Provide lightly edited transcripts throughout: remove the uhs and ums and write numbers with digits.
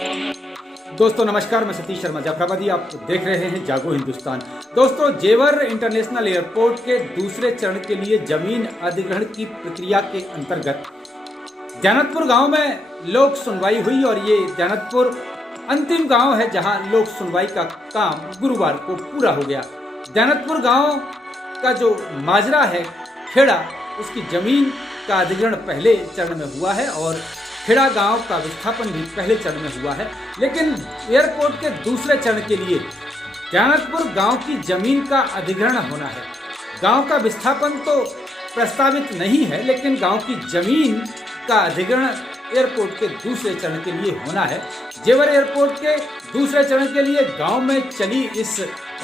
दोस्तों नमस्कार, मैं सतीश शर्मा जाफराबादी। आप देख रहे हैं जागो हिंदुस्तान। दोस्तों, जेवर इंटरनेशनल एयरपोर्ट के दूसरे चरण के लिए जमीन अधिग्रहण की प्रक्रिया के अंतर्गत जैनतपुर गांव में लोक सुनवाई हुई और ये जैनतपुर अंतिम गांव है जहां लोक सुनवाई का काम गुरुवार को पूरा हो गया। जैनतपुर गांव का जो माजरा है खेड़ा, उसकी जमीन का अधिग्रहण पहले चरण में हुआ है और खेड़ा गांव का विस्थापन भी पहले चरण में हुआ है। लेकिन एयरपोर्ट के दूसरे चरण के लिए जैनतपुर गांव की जमीन का अधिग्रहण होना है। गांव का विस्थापन तो प्रस्तावित नहीं है, लेकिन गांव की जमीन का अधिग्रहण एयरपोर्ट के दूसरे चरण के लिए होना है। जेवर एयरपोर्ट के दूसरे चरण के लिए गांव में चली इस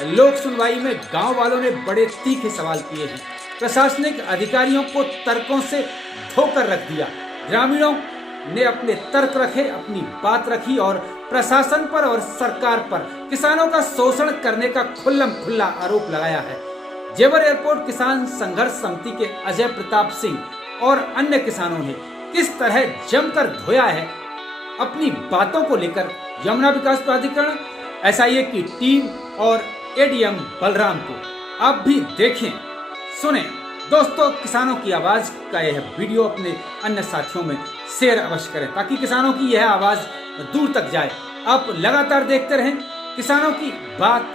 लोक सुनवाई में गांव वालों ने बड़े तीखे सवाल किए हैं। प्रशासनिक अधिकारियों को तर्कों से धोकर रख दिया। ग्रामीणों ने अपने तर्क रखे, अपनी बात रखी और प्रशासन पर और सरकार पर किसानों का शोषण करने का खुल्लम खुल्ला आरोप लगाया है। जेवर एयरपोर्ट किसान संघर्ष समिति के अजय प्रताप सिंह और अन्य किसानों ने किस तरह जमकर धोया है अपनी बातों को लेकर यमुना विकास प्राधिकरण, एसआईए की टीम और एडीएम बलराम को। आप भी देखें, सुने। दोस्तों, किसानों की आवाज का यह वीडियो अपने अन्य साथियों में शेयर अवश्य करें ताकि किसानों की यह आवाज दूर तक जाए। आप लगातार देखते रहें किसानों की बात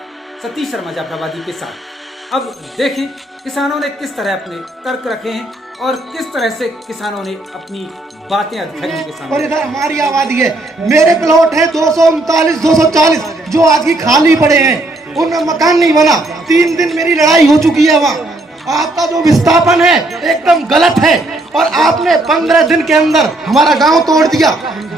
सतीश शर्मा जाफराबादी के साथ। अब देखें किसानों ने किस तरह अपने तर्क रखे हैं और किस तरह से किसानों ने अपनी बातें अधिकारियों के सामने। और इधर हमारी आबादी है, मेरे प्लॉट है 239 240 जो आज की खाली पड़े हैं, उनमें मकान नहीं बना। 3 दिन मेरी लड़ाई हो चुकी है वहाँ। आपका जो विस्थापन है एकदम गलत है और आपने 15 दिन के अंदर हमारा गांव तोड़ दिया।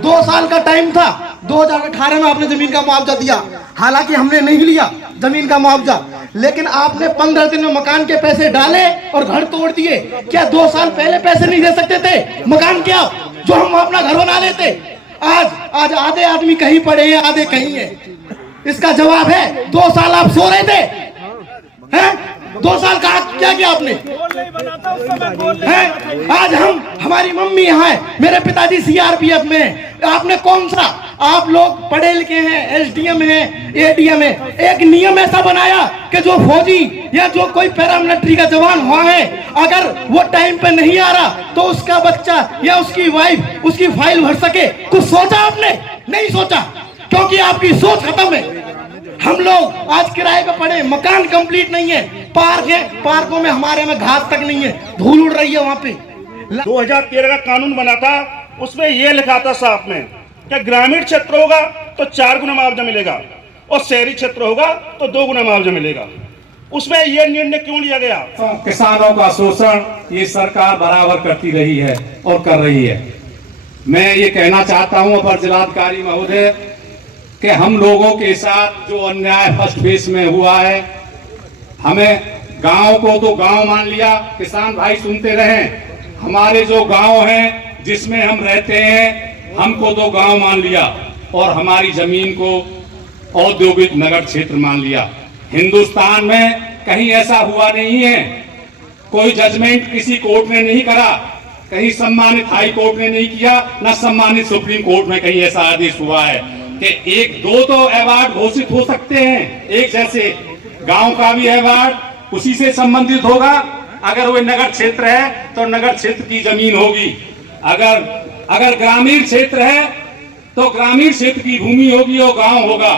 2 साल का टाइम था, 2018 में आपने जमीन का मुआवजा दिया। हालांकि हमने नहीं लिया जमीन का मुआवजा, लेकिन आपने 15 दिन में मकान के पैसे डाले और घर तोड़ दिए। क्या 2 साल पहले पैसे नहीं दे सकते थे? मकान क्या जो हम अपना घर बना लेते? आज आधे आदमी कहीं पड़े हैं, आधे कहीं है। इसका जवाब है 2 साल आप सो रहे थे हैं? 2 साल का क्या किया आपने? आज हमारी मम्मी यहाँ है, मेरे पिताजी सीआरपीएफ में है। आपने कौन सा? आप लोग पढ़े लिखे हैं, एसडीएम है, एडीएम है। एक नियम ऐसा बनाया कि जो फौजी या जो कोई पैरामिलिट्री का जवान हुआ है, अगर वो टाइम पे नहीं आ रहा तो उसका बच्चा या उसकी वाइफ उसकी फाइल भर सके। कुछ सोचा आपने? नहीं सोचा, क्योंकि आपकी सोच खत्म है। हम लोग आज किराए पे पड़े, मकान कंप्लीट नहीं है, पार्क है, पार्कों में हमारे में घास तक नहीं है, धूल उड़ रही है वहाँ पे। 2013 का कानून बना था, उसमें यह लिखा था साफ में कि ग्रामीण क्षेत्र होगा तो 4 गुना मुआवजा मिलेगा और शहरी क्षेत्र होगा तो 2 गुना मुआवजा मिलेगा। उसमें यह निर्णय क्यों लिया गया? किसानों का शोषण ये सरकार बराबर करती रही है और कर रही है। मैं ये कहना चाहता हूँ अपर जिलाधिकारी महोदय कि हम लोगों के साथ जो अन्याय फर्स्ट फेज में हुआ है, हमें गांव को तो गांव मान लिया। किसान भाई सुनते रहे, हमारे जो गांव हैं जिसमें हम रहते हैं, हमको तो गांव मान लिया और हमारी जमीन को औद्योगिक नगर क्षेत्र मान लिया। हिंदुस्तान में कहीं ऐसा हुआ नहीं है, कोई जजमेंट किसी कोर्ट ने नहीं करा, कहीं सम्मानित हाई कोर्ट ने नहीं किया, न सम्मानित सुप्रीम कोर्ट में कहीं ऐसा आदेश हुआ है कि 1-2 तो अवार्ड घोषित हो सकते हैं। एक जैसे गांव का भी अवार्ड उसी से संबंधित होगा। अगर वो नगर क्षेत्र है तो नगर क्षेत्र की जमीन होगी, अगर ग्रामीण क्षेत्र है तो ग्रामीण क्षेत्र की भूमि होगी और गांव होगा।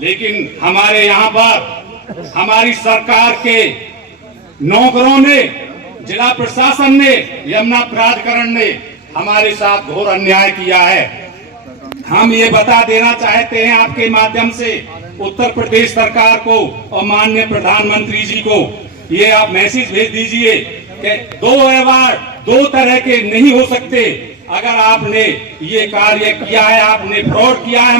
लेकिन हमारे यहाँ पर हमारी सरकार के नौकरों ने, जिला प्रशासन ने, यमुना प्राधिकरण ने हमारे साथ घोर अन्याय किया है। हम ये बता देना चाहते हैं आपके माध्यम से उत्तर प्रदेश सरकार को और माननीय प्रधानमंत्री जी को, ये आप मैसेज भेज दीजिए कि 2 अवार्ड 2 तरह के नहीं हो सकते। अगर आपने ये कार्य किया है, आपने फ्रॉड किया है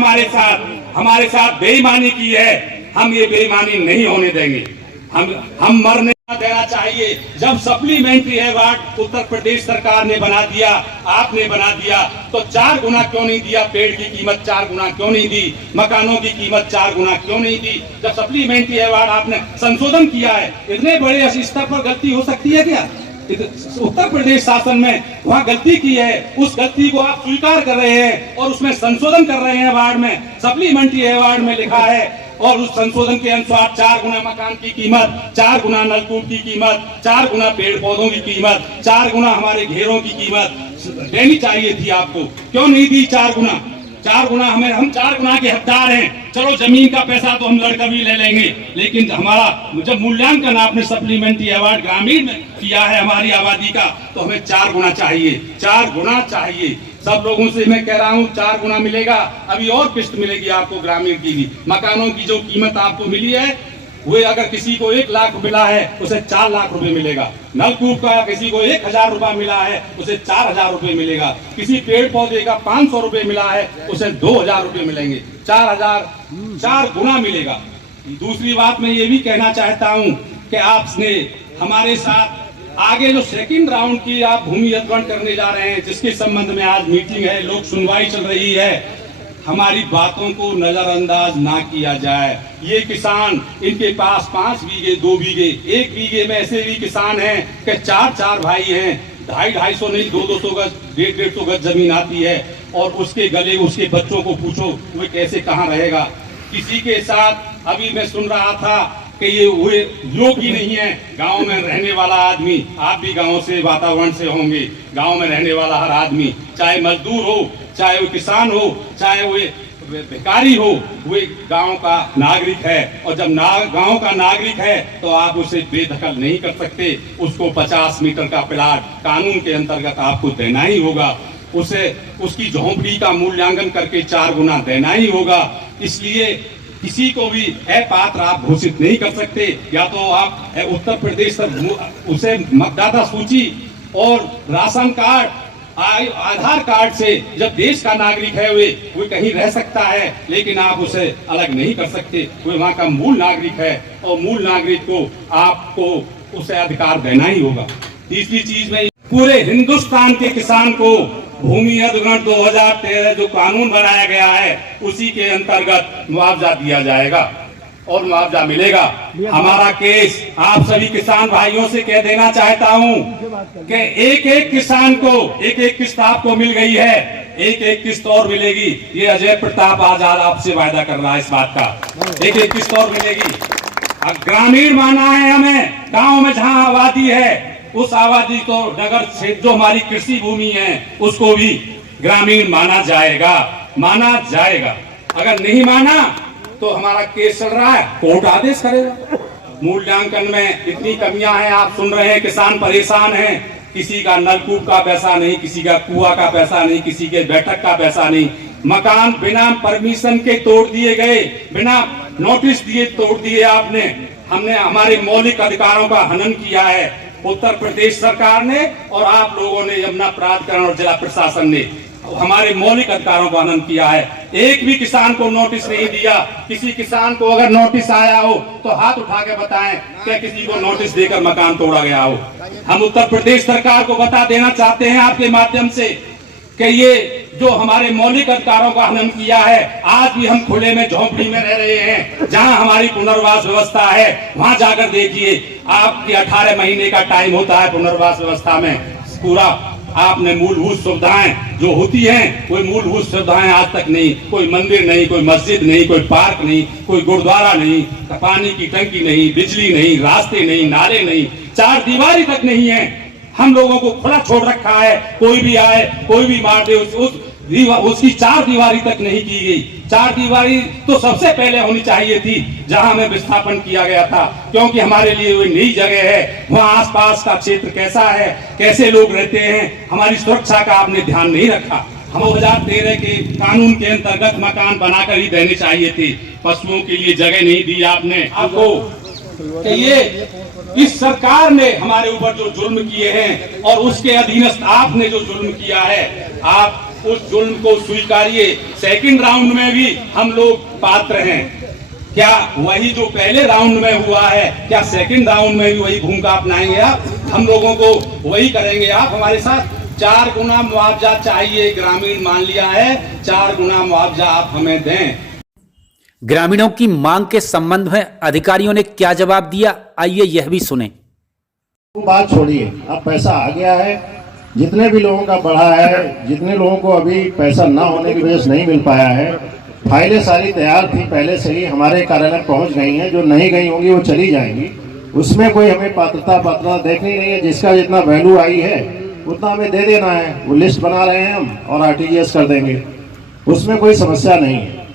हमारे साथ बेईमानी की है, हम ये बेईमानी नहीं होने देंगे। हम मरने देना चाहिए। जब सप्लीमेंट्री अवार्ड उत्तर प्रदेश सरकार ने बना दिया, आपने बना दिया, तो 4 गुना क्यों नहीं दिया? पेड़ की कीमत 4 गुना क्यों नहीं दी? मकानों की कीमत 4 गुना क्यों नहीं दी? जब सप्लीमेंट्री अवार्ड आपने संशोधन किया है, इतने बड़े स्तर पर गलती हो सकती है क्या? उत्तर प्रदेश शासन में वहां गलती की है, उस गलती को आप स्वीकार कर रहे हैं और उसमें संशोधन कर रहे हैं। अवार्ड में, सप्लीमेंट्री अवार्ड में लिखा है और उस संशोधन के अनुसार 4 गुना मकान की कीमत, 4 गुना नलकूप की कीमत, 4 गुना पेड़ पौधों की कीमत, 4 गुना हमारे घेरों की कीमत देनी चाहिए थी आपको। क्यों नहीं दी 4 गुना? 4 गुना हम 4 गुना के हकदार हैं। चलो जमीन का पैसा तो हम लड़कर भी ले लेंगे, लेकिन हमारा जब मूल्यांकन आपने सप्लीमेंट्री अवार्ड ग्रामीण में किया है हमारी आबादी का, तो हमें 4 गुना चाहिए, 4 गुना चाहिए। सब लोगों से मैं कह रहा हूँ 4 गुना मिलेगा। अभी और किस्त मिलेगी आपको ग्रामीण की भी। मकानों की जो कीमत आपको मिली है, वो अगर किसी को 1 लाख मिला है उसे 4 लाख रुपए मिलेगा। नलकूप का किसी को 1000 रुपया मिला है उसे 4000 रुपए मिलेगा। किसी पेड़ पौधे का 500 रुपए मिला है उसे 2000 रुपए मिलेंगे। 4000 4 गुना मिलेगा। दूसरी बात मैं ये भी कहना चाहता हूँ कि आपने हमारे साथ आगे जो सेकंड राउंड की आप भूमि अधिग्रहण करने जा रहे हैं, जिसके संबंध में आज मीटिंग है, लोक सुनवाई चल रही है, हमारी बातों को नजरअंदाज ना किया जाए। ये किसान, इनके पास 5 बीघे, 2 बीघे, 1 बीघे में ऐसे भी किसान हैं कि 4 भाई हैं, 250 नहीं 200 गज, 150 गज जमीन आती है और उसके गले उसके बच्चों को पूछो वो कैसे कहाँ रहेगा। किसी के साथ अभी मैं सुन रहा था कि ये हुए लोग ही नहीं है, गांव में रहने वाला आदमी, आप भी गांव से वातावरण से होंगे, गांव में रहने वाला हर आदमी, चाहे मजदूर हो, चाहे वो किसान हो, चाहे वो भिखारी हो, वो गांव का नागरिक है। और जब गांव का नागरिक है तो आप उसे बेदखल नहीं कर सकते। उसको 50 मीटर का प्लाट कानून के अंतर्गत आपको देना ही होगा। उसे उसकी झोंपड़ी का मूल्यांकन करके 4 गुना देना ही होगा। इसलिए किसी को भी अपात्र आप घोषित नहीं कर सकते। या तो आप उत्तर प्रदेश तक उसे मतदाता सूची और राशन कार्ड, आधार कार्ड से जब देश का नागरिक है वो कहीं रह सकता है, लेकिन आप उसे अलग नहीं कर सकते। वो वहाँ का मूल नागरिक है और मूल नागरिक को आपको उसे अधिकार देना ही होगा। तीसरी चीज में पूरे हिंदुस्तान के किसान को भूमि अधिग्रहण 2013 जो कानून बनाया गया है उसी के अंतर्गत मुआवजा दिया जाएगा और मुआवजा मिलेगा। हमारा केस आप सभी किसान भाइयों से कह देना चाहता हूं कि एक किसान को एक किस्त आपको मिल गई है, एक किस्त और मिलेगी। ये अजय प्रताप आजाद आपसे वायदा कर रहा है इस बात का, एक किस्त और मिलेगी। अब ग्रामीण माना है हमें, गांव में जहां आबादी है उस आबादी को, नगर क्षेत्र जो हमारी कृषि भूमि है उसको भी ग्रामीण माना जाएगा, माना जाएगा। अगर नहीं माना तो हमारा केस चल रहा है, कोर्ट आदेश करेगा। मूल्यांकन में इतनी कमियां हैं, आप सुन रहे हैं, किसान परेशान हैं। किसी का नलकूप का पैसा नहीं, किसी का कुआं का पैसा नहीं, किसी के बैठक का पैसा नहीं। मकान बिना परमिशन के तोड़ दिए गए, बिना नोटिस दिए तोड़ दिए आपने। हमने हमारे मौलिक अधिकारों का हनन किया है उत्तर प्रदेश सरकार ने और आप लोगों ने, यमुना प्राधिकरण और जिला प्रशासन ने हमारे मौलिक अधिकारों का हनन किया है। एक भी किसान को नोटिस नहीं दिया। किसी किसान को अगर नोटिस आया हो तो हाथ उठा के बताएं क्या किसी को नोटिस देकर मकान तोड़ा गया हो। हम उत्तर प्रदेश सरकार को बता देना चाहते हैं आपके माध्यम से कि ये जो हमारे मौलिक अधिकारों का हनन किया है, आज भी हम खुले में झोंपड़ी में रह रहे हैं। जहां हमारी पुनर्वास व्यवस्था है वहां जाकर देखिए, आपके 18 महीने का टाइम होता है पुनर्वास व्यवस्था में। पूरा आपने मूलभूत सुविधाएं जो होती हैं, कोई मूलभूत सुविधाएं आज तक नहीं। कोई मंदिर नहीं, कोई मस्जिद नहीं, कोई पार्क नहीं, कोई गुरुद्वारा नहीं, पानी की टंकी नहीं, बिजली नहीं, रास्ते नहीं, नाले नहीं, 4 दीवारी तक नहीं है। हम लोगों को खुला छोड़ रखा है, कोई भी आए कोई भी मार दे, उसकी 4 दीवारी तक नहीं की गई। 4 दीवारी तो सबसे पहले होनी चाहिए थी जहां हमें विस्थापन किया गया था, क्योंकि हमारे लिए वो नई जगह है। वहां आसपास का क्षेत्र कैसा है, कैसे लोग रहते हैं, हमारी सुरक्षा का आपने ध्यान नहीं रखा। हम 2013 के कानून के अंतर्गत मकान बनाकर ही देने चाहिए थे। पशुओं के लिए जगह नहीं दी आपने। आपको ये इस सरकार ने हमारे ऊपर जो जुल्म किए हैं और उसके अधीनस्थ आपने जो जुल्म किया है, आप उस जुल्म को स्वीकारिए। सेकंड राउंड में भी हम लोग पात्र हैं। क्या वही जो पहले राउंड में हुआ है, क्या सेकंड राउंड में भी वही भूमिका अपनाएंगे आप? हम लोगों को वही करेंगे आप हमारे साथ? 4 गुना मुआवजा चाहिए, ग्रामीण मान लिया है, 4 गुना मुआवजा आप हमें दें। ग्रामीणों की मांग के संबंध में अधिकारियों ने क्या जवाब दिया, आइए यह भी सुने। वो बात छोड़िए, अब पैसा आ गया है, जितने भी लोगों का बढ़ा है, जितने लोगों को अभी पैसा ना होने की वजह से नहीं मिल पाया है, फाइलें सारी तैयार थी पहले से ही, हमारे कार्यालय पहुंच गई हैं, जो नहीं गई होंगी वो चली जाएंगी। उसमें कोई हमें पात्रता देखनी नहीं है, जिसका जितना वैल्यू आई है उतना हमें दे देना है। वो लिस्ट बना रहे हैं हम और RTGS कर देंगे, उसमें कोई समस्या नहीं है।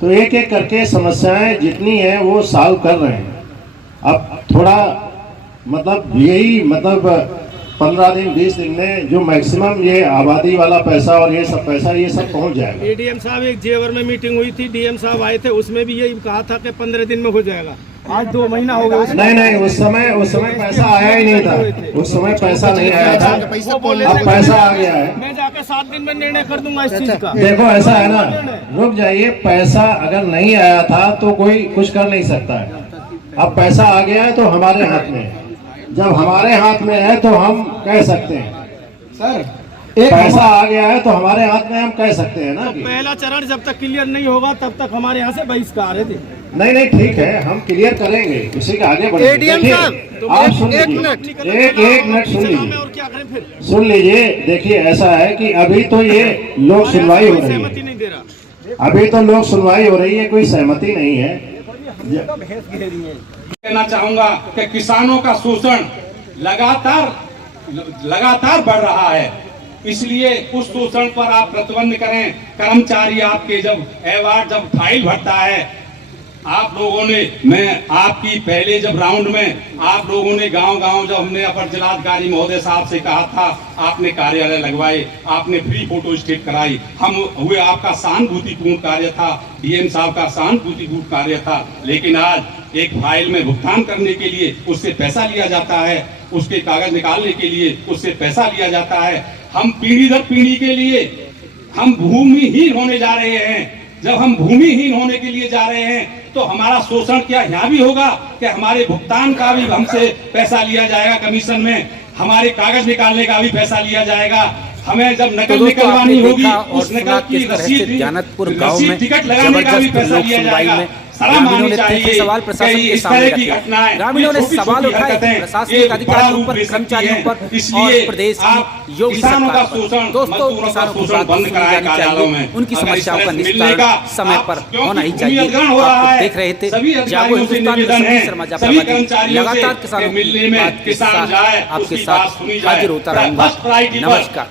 तो एक एक करके समस्याएं जितनी हैं वो सॉल्व कर रहे हैं। अब थोड़ा मतलब यही 15 दिन 20 दिन में जो मैक्सिमम ये आबादी वाला पैसा और ये सब पैसा ये सब पहुंच जाएगा। ADM साहब एक जेवर में मीटिंग हुई थी, DM साहब आए थे, उसमें भी यही कहा था कि 15 दिन में हो जाएगा। आज 2 महीना हो गया। नहीं, उस समय पैसा आया ही नहीं था, उस समय पैसा नहीं आया था, अब पैसा आ गया है। मैं जाके 7 दिन में निर्णय कर दूंगा इस चीज का। देखो ऐसा है ना, रुक जाइए, पैसा अगर नहीं आया था तो कोई कुछ कर नहीं सकता है। अब पैसा आ गया है तो हमारे हाथ में है, जब हमारे हाथ में है तो हम कह सकते हैं सर पैसा आ गया है तो हमारे हाथ में, हम कह सकते हैं ना कि पहला चरण जब तक क्लियर नहीं होगा तब तक हमारे यहाँ से बहिष्कार है। नहीं ठीक है, हम क्लियर करेंगे, उसी के आगे बढ़ेंगे। देखिए, आप सुन लीजिए, एक मिनट सुन लीजिए, और क्या करें फिर? सुन लीजिए। देखिए ऐसा है कि अभी तो ये लोक सुनवाई हो रही सहमति है, नहीं दे रहा। अभी तो लोक सुनवाई हो रही है, कोई सहमति नहीं है। कहना चाहूंगा कि किसानों का शोषण लगातार बढ़ रहा है, इसलिए उस शोषण पर आप प्रतिबंध करें। कर्मचारी आपके जब फाइल भरता है, आप लोगों ने, मैं आपकी पहले जब राउंड में आप लोगों ने गांव जब हमने अपर जिलाधिकारी महोदय साहब से कहा था, आपने कार्यालय लगवाए, आपने फ्री फोटो स्टेट कराई, हम हुए, आपका सहानुभूतिपूर्ण कार्य था, DM साहब का सहानुभूतिपूर्ण कार्य था। लेकिन आज एक फाइल में भुगतान करने के लिए उससे पैसा लिया जाता है, उसके कागज निकालने के लिए उससे पैसा लिया जाता है। हम पीढ़ी दर पीढ़ी के लिए हम भूमिहीन होने जा रहे हैं। जब हम भूमिहीन होने के लिए जा रहे हैं तो हमारा शोषण क्या यहाँ भी होगा कि हमारे भुगतान का भी हमसे पैसा लिया जाएगा, कमीशन में हमारे कागज निकालने का भी पैसा लिया जाएगा। हमें जब नकल निकलवानी होगी उस नकल की रसीद टिकट लगाने का भी पैसा लिया जाएगा। ग्रामीणों ने तीखे सवाल प्रशासन के सामने रखे। ग्रामीणों ने सवाल उठाए प्रशासनिक अधिकारियों पर, कर्मचारियों पर और प्रदेश की योगी सरकार पर। दोस्तों, किसानों की बात सुनी जानी चाहिए, उनकी समस्याओं का निस्तारण समय पर होना ही चाहिए। आप देख रहे थे जागो हिंदुस्तान में सतीश शर्मा जाफराबादी। लगातार किसानों की बात के साथ आपके साथ हाजिर होता रहूंगा। नमस्कार।